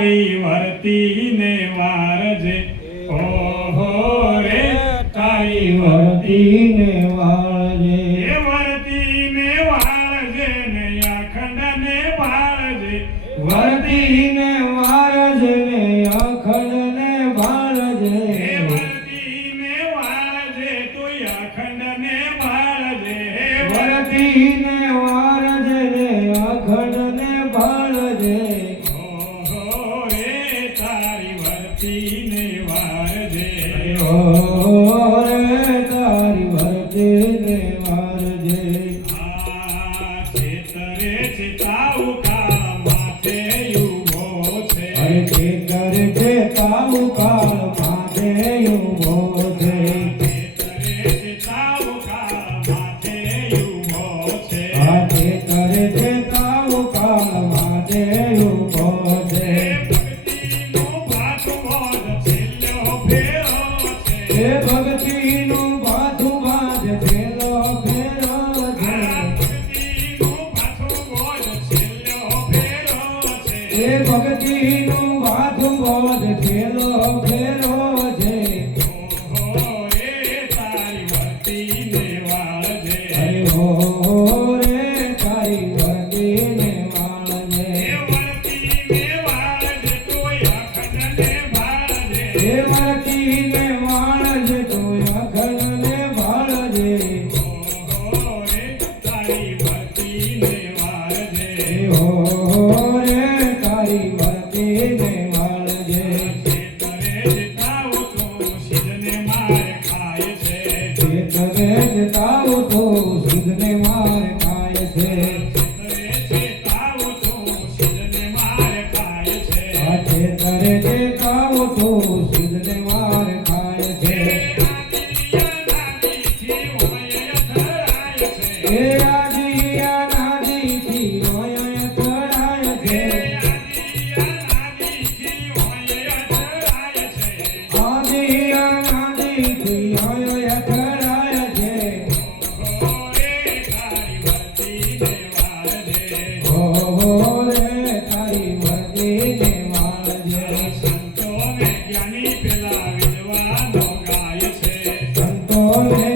તારી વર્તી ને વારજે ઓહો રે તારી વર્તી ને વાળજે એ વર્તી ને વાળજે ને અખંડ ને વાળજે વર્તી ને વાળજે ને અખંડ ને વાળજે એ વર્તી ને વાળજે તું અખંડ ને વાળજે વર્તી ને વાળજે ને અખંડ ને વાળજે ઓહો રે તારી વર્તી ને વાળજે ઓહો રે તારી વર્તી ને વાળજે આ ચેતરે ચેતાઉ કાળ માથે ઉભો છે અરે ખેતર છે તાવ કાળ માથે ઉભો છે ચેતરે ચેતાઉ કાળ માથે ઉભો છે આ ખેતર છે તાવ કાળ માથે ઉભો છે ભક્તિનો ભાતો મોજ છેલ્લો ફેરો છે એ ભક્તિનું બાધું બાજ ફેરો ફેરો છે ભક્તિનો ભાતો મોજ છેલ્લો ફેરો છે એ ભક્તિનું બાધું બાજ ફેરો ફેરો છે ઓહો રે તારી વર્તી ને વાળજે અરે હો રે તારી વર્તી ને વાળજે એ વર્તી ને વાળજે તોય અખંડ ને વાળજે એ વર્તી ને વાળજે તો અખંડ ને વાળજે ઓહો રે તારી વર્તી ને વાળજે એ હો રે તારી વર્તી ને વાળજે ચેતરે ચેતાઉ તો સિદ્ધને મારે ખાય છે ખેતરે જ તાવ તો સુધને માર ખાય છે ચેતરે ચેતાઉ તો સિદ્ધને મારે ખાય છે આ ખેતરે જે તાવ તો સુધને માર ખાય છે એ આદિયા નાદીથી રોય અથડાય છે આદિયા નાદીથી રોય અથડાય છે ઓહો રે તારી વર્તી ને વાળજે સંતોને જ્ઞાની પેલા વિદ્વાનો ગાય છે સંતોને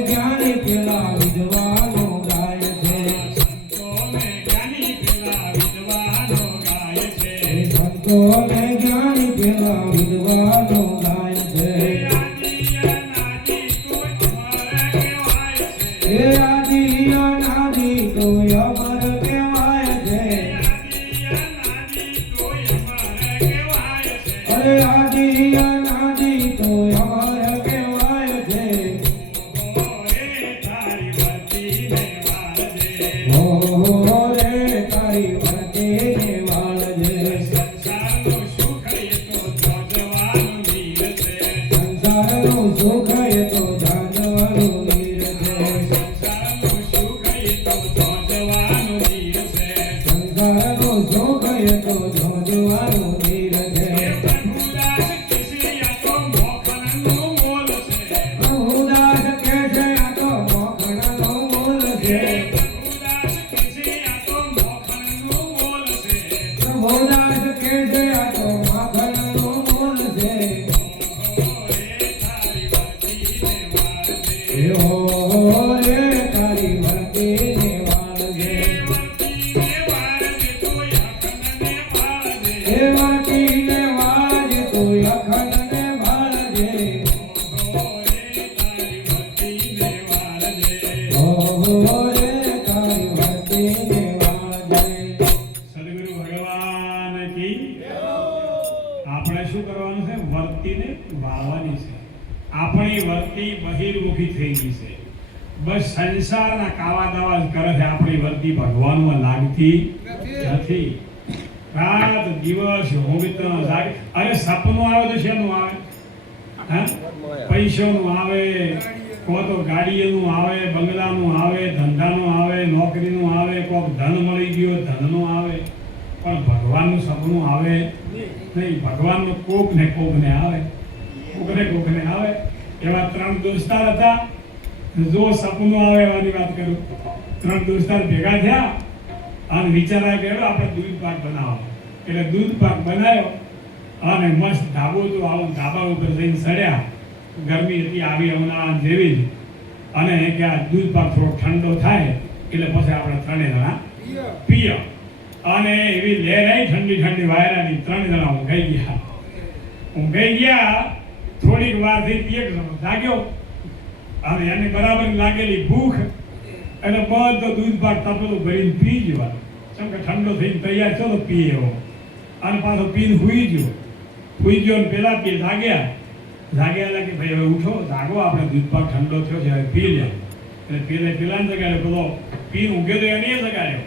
જ્ઞાની પેલા વિદ્વાનો ગાય છે એ આદિયા નાદી તો અમર કહેવાય છે અરે આદિયા નાદી તો અમર કહેવાય છે ઓહો રે તારી વર્તી ને વાળજે સંસારનું સુખ એ તો જાનવાનું વીર છે સંસારનું સુખ એ તો જાનવાનું વીર છે પ્રભુદાસ કે છે આ તો મોખણનો મોલ છે પ્રભુદાસ કે છે આ તો માખણનો મોલ છે એ હો રે તારી વર્તી ને વાળજે એ વર્તી ને વાળજે તો અખંડ ને વાળજે ઓહો રે તારી વર્તી ને વાળજે સદગુરુ ભગવાન કી આપણે શું કરવાનું છે વર્તીને વાળવાની છે આપણી વર્તી બહિર્મુખી થઈ ગઈ છે બસ સંસારના કાવા દાવા જ કરે છે આપણી વર્તી ભગવાનમાં લાગતી નથી રાત દિવસ હોમિત્ર જાગે અરે સપનું આવે તો શેનું આવે હા પૈસાનું આવે કો તો ગાડીનું આવે બંગલાનું આવે ધંધાનું આવે નોકરીનું આવે કોક ધન મળી ગયો ધનનું આવે પણ ભગવાનનું સપનું આવે નહીં ભગવાનનું કોક ને આવે કોકને આવે એવા ત્રણ દોસ્તાર હતા જો સપનું આવે એવાની વાત કરું ત્રણ દોસ્તાર ભેગા થયા અને વિચાર આવ્યો કે આપણે દૂધ પાક બનાવો એટલે દૂધ પાક બનાવ્યો અને મસ્ત ધાબો તો આવું ધાબા ઉપર જઈને ચડ્યા. ગરમી હતી આવી ઉનાળા જેવી જ. અને કે આ દૂધ પાક થોડો ઠંડો થાય એટલે પછી આપણે ત્રણે જણા પીએ. અને એવી લહેર આવી ઠંડી ઠંડી વાયરાની. ત્રણ જણા ઊંઘાઈ ગયા. થોડીક વાર થઈ એક જણો જાગ્યો અને એને બરાબર લાગેલી ભૂખ એટલે બધો દૂધ પાક તપેલું ભરીને પી ગયો. કેમ કે ઠંડો થઈને તૈયાર છો તો પીએ એવો. અને પાછો પીને હુઈ ગયો ને પેલા પીએ જાગ્યા એટલે કે ભાઈ હવે ઉઠો જાગો, આપણે દૂધ પાક ઠંડો થયો છે હવે પી લે. એટલે પેલાને જગાડ્યો, પેલો પીને ઊંઘ્યો તો એને જગાડ્યો.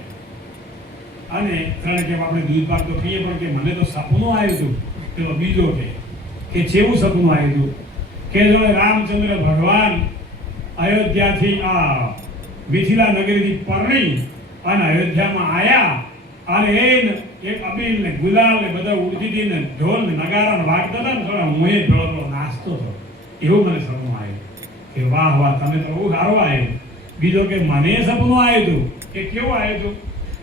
અને ત્રણ કે આપણે દૂધ પાક તો પીએ પણ કે મને તો સપનું આવ્યું હતું. પેલો બીજો કે જેવું સપનું આવ્યું હતું કે જો રામચંદ્ર ભગવાન અયોધ્યાથી આ મિથિલા નગરીથી પરણી અને અયોધ્યામાં આવ્યા અને એક અબીલ ને ગુલાલ ને બધા ઉડતી ને ઢોલ ને નગારા ને વાગતા હતા ને થોડા હું પેલો નાચતો હતો. એવું મને સપનું આવ્યું કે વાહ વાહ તમે તો બહુ સારું આવ્યું. બીજો કે મને સપનું આવ્યું હતું કે કેવું આવ્યું હતું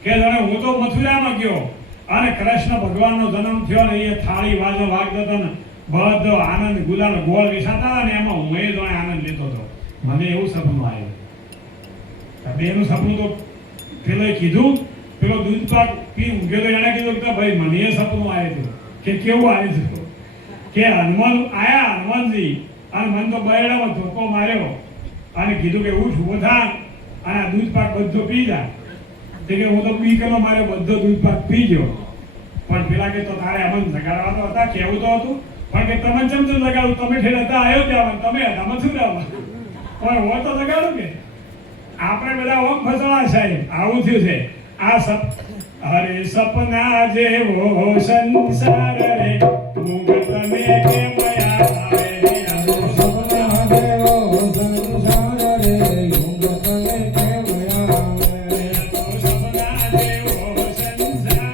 કે જાણે હું તો મથુરામાં ગયો અને કૃષ્ણ ભગવાનનો જન્મ થયો ને એ થાળી વાજો વાગતો હતો ને બધો આનંદ ગુલાલ ગોળ વેચાતા હતા ને એમાં હું જાણે આનંદ લેતો હતો. મને એવું સપનું આવ્યું. બેનું સપનું તો પેલો કીધું, પેલો દૂધ પાક પી ઊંઘ્યો તો એને કીધું કે ભાઈ મને એ સપનું આવ્યું હતું કે કેવું આવ્યું હતું કે હનુમાન આયા હનુમાનજી અને મને તો બહેડામાં ધોકો માર્યો અને કીધું કે ઉઠ ઉભો થા અને આ દૂધ પાક બધો પી જા. તે કે હું તો પી કેલો માર્યો બધો દૂધ પાક પી ગયો. પણ પેલા કે તો તારે અમન જગાડવા તો હતા, કેવું તો હતું પણ કે તમે ચમચમ લગાડું, તમે ઠેર હતા અયોધ્યામાં, તમે હતા મથુરામાં, પણ હું તો લગાડું કે આપણે બધા ઓમ ફસવા સાહેબ. આવું થયું છે આ અરે સપના જેવો સંસાર રે મુગ તમે કેમ આવે. સપના જેવો સંસાર રે મુગ તમે કેમ આવે. સપના જેવો સંસાર રે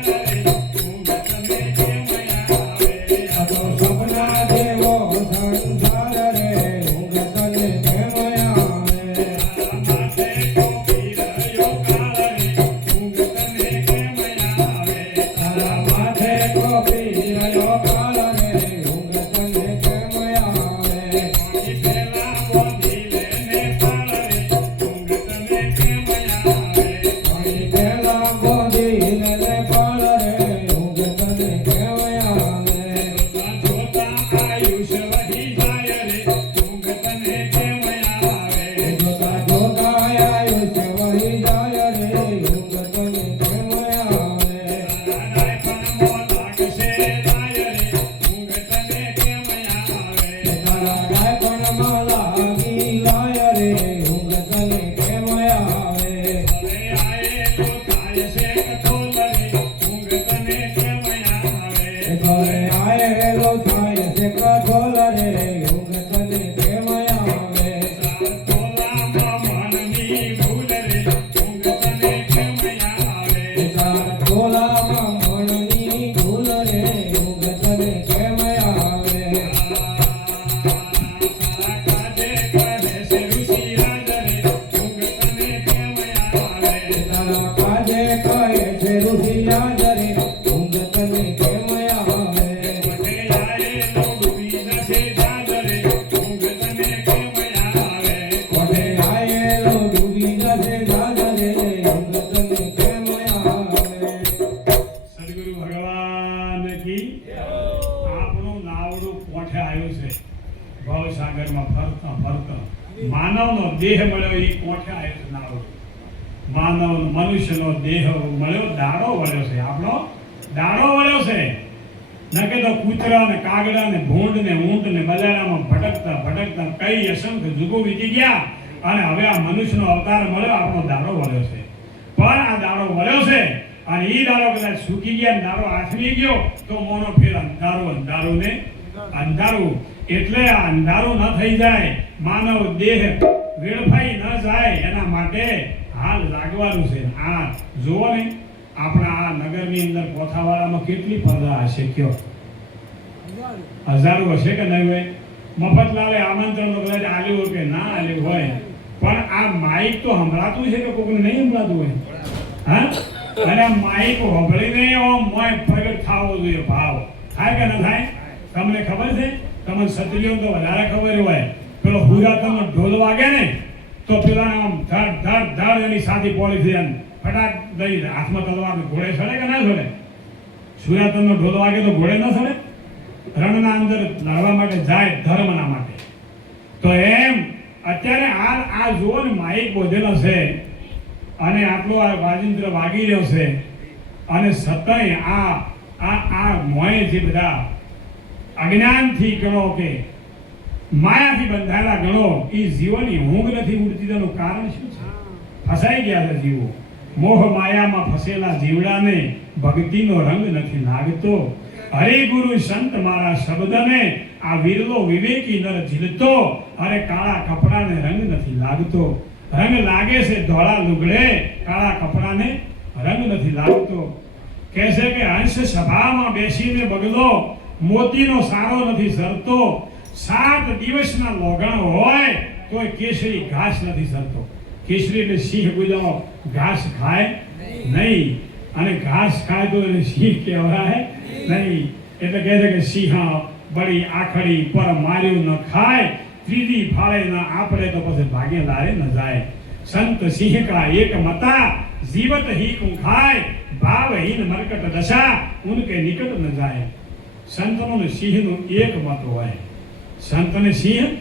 મુગ તમે કેમ આવે. સપના જેવો સંસાર રે મુગ તમે કેમ આવે. માથે ટોપી રહ્યો કાળ રે મુગ તમે કેમ આવે. તારા માથે ટોપી રહ્યો કાળ રે મુગ તને કેમ આવે. પેલા બોધી લેને પાળ રે મુગ તમે કેમ આવે. પેલા ગોદી ને પાળ રે મુગ તને કેમ આવે. જોતા આયુષ્ય વહી જાય રે મુગ તને કેમ આવે. જોતા જોતા આયુષ્ય વહી જાય રે મુગ તને કેમ આવે. રાધાય પામો લાગશે જાય રે મુગ તને કેમ આવે. તારા ગાયપણમાં લાગી લાય રે મુગ તને કેમ આવે. હવે આયેલો થાય છે કઠોળ રે મુગ તને કેમ આવે. ઘરે આયેલો થાય છે કઠોળ રે મુગ તને કેમ આવે. તોલામાં મનની ભૂલ રે મુગ તને કેમ આવે. તારા ટોલામાં મણની ભૂલ રે મુગ તને કેમ આવે. કાજે કરે છે ઋષિ રાજ રે મુગ તને કેમ આવે. તારા કાજે કહે છે ઋષિરાજ રે મુગ તને કેમ આવે. બધે આયેલો ડૂબી જશે જાજ રે મુગ તને કેમ આવે. કોને આયેલો ડૂબી જશે જાજ રે મુગ તને કેમ આવે. સદગુરુ ભગવાન કી આપણું નાવડું કોઠે આવ્યું છે ભવસાગરમાં ફરતા ફરતા. માનવનો દેહ મળ્યો એ કોઠે આવ્યો છે નાવડું. માનવ મનુષ્યનો દેહ મળ્યો, દાડો વળ્યો છે, આપણો દાડો વળ્યો છે. ન કે તો કૂતરા ને કાગડા ને ભૂંડ ને ઊંટ ને બજારામાં ભટકતા ભટકતા કઈ અસંખ્ય જુગો વીતી ગયા અને હવે આ મનુષ્યનો અવતાર મળ્યો, આપણો દાડો વળ્યો છે. પણ આ દાડો વળ્યો છે અને ઈ દાડો કદાચ સૂકી ગયા ને દાડો આથમી ગયો તો મોનો ફેર અંધારું અંધારું ને અંધારું. એટલે આ અંધારું ન થઈ જાય, માનવ દેહ વેડફાઈ ન જાય એના માટે હાલ લાગવાનું છે. આ જુઓ ને આપણા આ નગરની અંદર કોથાવાડામાં કેટલી પડદા હશે કયો? હજારો હશે કે નહીં હોય? મફતલાલે આમંત્રણ તો કદાચ આલ્યું હોય કે ના આલ્યું હોય, પણ આ માઇક તો સંભળાતું છે કે કોઈને નહીં સંભળાતું હોય? હા, અને આ માઇક સાંભળીને મોય પ્રગટ થવો જોઈએ ભાવ થાય કે ન થાય? તમને ખબર છે? તમને ક્ષત્રિયો તો વધારે ખબર હોય. પેલો હુરાતનો ઢોલ વાગે ને તો પેલાને આમ ધડ ધડ ધડ એની સાથે પોળી થઈ જાય, ફટાક દઈ હાથમાં તલવાર ઘોડે ચડે કે ના ચડે? સુરાતનનો ઢોલ વાગે તો ઘોડે ન ચડે? રણના અંદર લડવા માટે જાય, ધર્મના માટે. તો એમ અત્યારે આ જુઓ ને, માઇક બોધેલો છે અને આટલો આ વાજિંત્ર વાગી રહ્યો છે અને છતાંય આ મોએ જે બધા અજ્ઞાનથી ગણો કે માયાથી બંધાયેલા ગણો એ જીવોની ઊંઘ નથી ઉડતી. તેનું કારણ શું છે? ફસાઈ ગયા છે જીવો. મોહ માયામાં ફસેલા જીવડાને ભક્તિનો રંગ નથી લાગતો. હરે ગુરુ સંત મારા શબ્દને આ વિરલો વિવેકી નર ઝીલતો. અરે કાળા કપડાને રંગ નથી લાગતો. રંગ લાગે છે ધોળા લુગડે, કાળા કપડાને રંગ નથી લાગતો. કહેશે કે અંશ સભામાં બેસીને બગલો મોતીનો સારો નથી સરતો. 7 દિવસના લોગણ હોય તો કેસરી ઘાસ નથી સરતો. કેસરી એટલે સિંહ ગુજારો ઘાસ ખાય નહીં, અને ઘાસ ખાય તો એને સિંહ કહેવાય નહીં. એટલે કહે છે કે સિંહ બળી આખડી પર માર્યું ન ખાય, ત્રીજી ફાળે ન આપડે તો પછી ભાગે લારે ન જાય. સંત સિંહ કા એક મતા, જીવત ही ખાય, ભાવહીન મરકટ દશા, ઉનકે નિકટ ન જાય. સંતનો સિંહનું એક મત હોય. સંતને સિંહ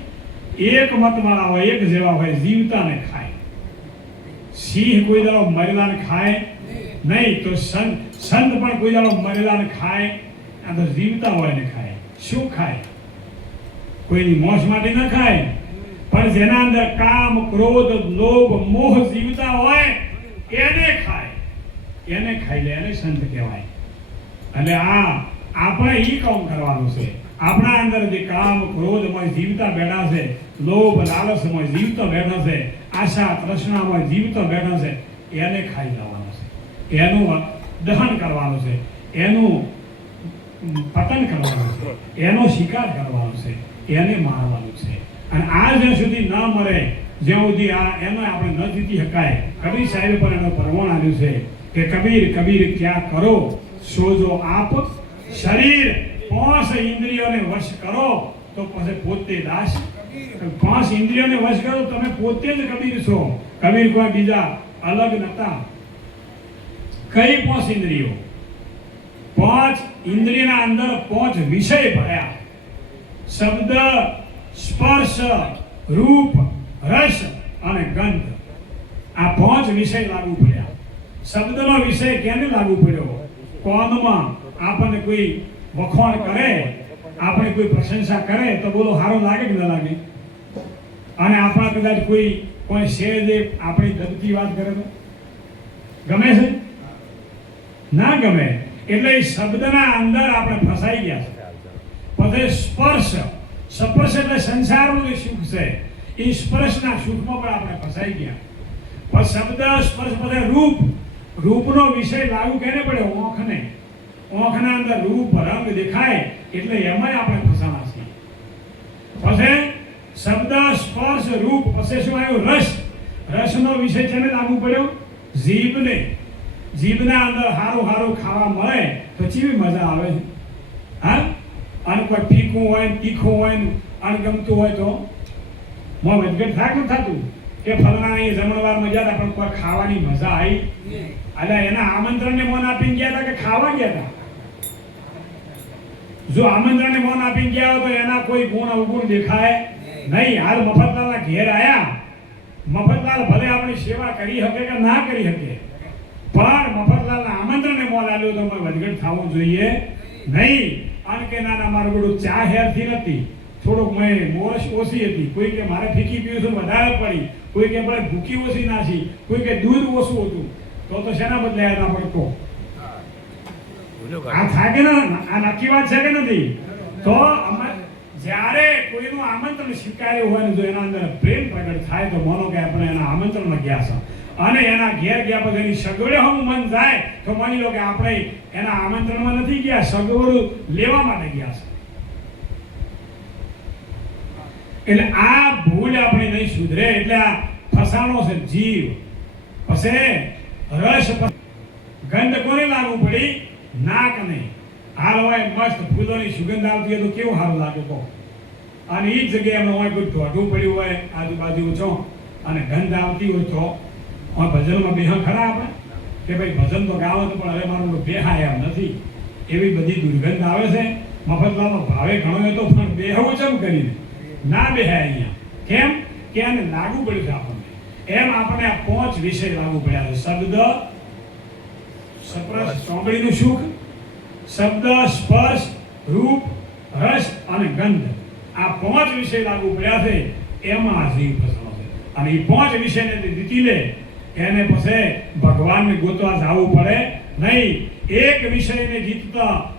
એક મત વાળા હોય, એક જેવા હોય, જીવતાને ખાય. સિંહ કોઈ દાડો મરેલાને ખાય નહીં, તો સંત પણ કોઈ દાડો મરેલાને ખાય. આ તો જીવતા હોય ને ખાય. શું ખાય? કોઈની મોજ માટે ન ખાય, પણ જેના અંદર કામ ક્રોધ લોભ મોહ જીવતા હોય એને ખાય. એને ખાઈ લે, એને સંત કહેવાય. એટલે આપણે ઈ કામ કરવાનું છે. આપણા અંદર જે કામ ક્રોધમાં જીવતા બેઠા છે, લોભ લાલચમાં જીવતો બેઠા છે, આશા તૃષ્ણામાં જીવતો બેઠા છે, એને ખાઈ જવાનું છે. એનું દહન કરવાનું છે, એનું પતન કરવાનું છે, એનો શિકાર કરવાનો છે, એને મારવાનું છે. અને આ જ્યાં સુધી ન મરે, જ્યાં સુધી એનો આપણે ન જીતી શકાય. કબીર સાહેબ પર એનો પ્રમાણ આવ્યું છે કે કબીર કબીર ક્યાં કરો, સોજો આપ શરીર. 5 ઇન્દ્રિયોને વશ કરો તો પછી પોતે દાસ. 5 ઇન્દ્રિયોને વશ કરો, તમે પોતે જ કબીર છો. કબીર કોઈ બીજા અલગ નતા. કઈ 5 ઇન્દ્રિયો? 5 ઇન્દ્રિયના અંદર 5 વિષય ભર્યા. શબ્દ, સ્પર્શ, રૂપ, રસ અને ગંધ. આ 5 વિષય લાગુ પડ્યા. શબ્દનો વિષય કેને લાગુ પડ્યો? કોનમાં આપણને કોઈ વખોણ કરે, આપણે કોઈ પ્રશંસા કરે તો બોલો સારું લાગે કે ન લાગે? અને આપણા કદાચ કોઈ શેર આપણી ગમતી વાત કરે તો ગમે છે? ના ગમે. એટલે એ શબ્દના અંદર આપણે ફસાઈ ગયા છે. પછી સ્પર્શ. સ્પર્શ એટલે સંસારનું જે સુખ છે, એ સ્પર્શના સુખમાં પણ આપણે ફસાઈ ગયા. પણ શબ્દ સ્પર્શ પછી રૂપ. રૂપનો વિષય લાગુ કેને પડ્યો? ઓંખને. ઓંખના અંદર રૂપ રંગ દેખાય એટલે એમાંય આપણે ફસાણા છીએ. પછી શબ્દ સ્પર્શ રૂપ, પછી શું આવ્યું? રસ. રસનો વિષય છે ને લાગુ પડ્યો? જીભને. જીભના અંદર સારું ખાવા મળે તો કેવી મજા આવે છે. હા, અને કોઈ ફીકું હોય, તીખું હોય, અણગમતું હોય તો મોં વધઘટ થાય કે થતું કે ફલના અહીં જમણવારમાં ગયા હતા પણ કોઈ ખાવાની મજા આવી? એટલે એના આમંત્રણને મોન આપીને ગયા હતા કે ખાવા ગયા હતા? જો આમંત્રણને મોન આપીને ગયા હોય તો એના કોઈ ગુણ અવગુણ દેખાય નહીં. હાલ મફતલાલના ઘેર આયા, મફતલાલ ભલે આપણી સેવા કરી શકે કે ના કરી શકે, પણ મફતલાલના આમંત્રણને મોન આલ્યું તો વધઘટ થવું જોઈએ નહીં. અને કે ના મારું બધું ચા હેરથી નથી, થોડુંક મેં મોરસ ઓછી હતી, કોઈ કે મારે ફીકી પીવું છું વધારે પડી, કોઈ કે આપણે ભૂકી ઓછી નાખી, કોઈ કે દૂધ ઓછું હતું, તો શેના બદલે આવ્યા પડતો? આ થાય કે ના? આ નક્કી વાત છે કે નથી? તો જ્યારે કોઈનું આમંત્રણ સ્વીકાર્યું હોય ને જો એના અંદર પ્રેમ પ્રગટ થાય તો માનો કે આપણે એના આમંત્રણમાં ગયા છે, અને એના ઘેર ગયા પછી એની સગવડે હમ મન જાય તો માની લો કે આપણે એના આમંત્રણમાં નથી ગયા, સગવડ લેવા માટે ગયા છે. એટલે આ ભૂલ આપણે નહીં સુધરે. એટલે આ ફસાણો છે જીવ. પછી રસ, ગંધ કોને લાગુ પડી? નાકને. હાલ હોય મસ્ત ફૂલોની સુગંધ આવતી હોય તો કેવું સારું લાગે કહો. અને એ જ જગ્યાએ હમણાં હોય કોઈ ઢોઢું પડ્યું હોય આજુબાજુ છો અને ગંધ આવતી હોય તો ભજનમાં બેહા ખરા આપણે કે ભાઈ ભજન તો ગાવો તો પણ હવે મારું બેહાય એમ નથી. એવી બધી દુર્ગંધ આવે છે. મફતલાલનો ભાવે ઘણો હતો પણ બેહવું ચમ કરીને ના બેહાય અહીંયા. કેમ કે આને લાગુ પડ્યું છે આપણને. એમ આપણે આ 5 વિષય લાગુ પડ્યા છે. શબ્દ સ્પર્શ ચોંગળીનું સુખ, શબ્દ સ્પર્શ રૂપ રસ અને ગંધ, આ 5 વિષય લાગુ પડ્યા છે. એમાં જીવ ફસણો છે. અને એ 5 વિષયને જીતી લે એને પછી ભગવાનને ગોતવા જવું પડે નહીં. એક વિષયને જીતતા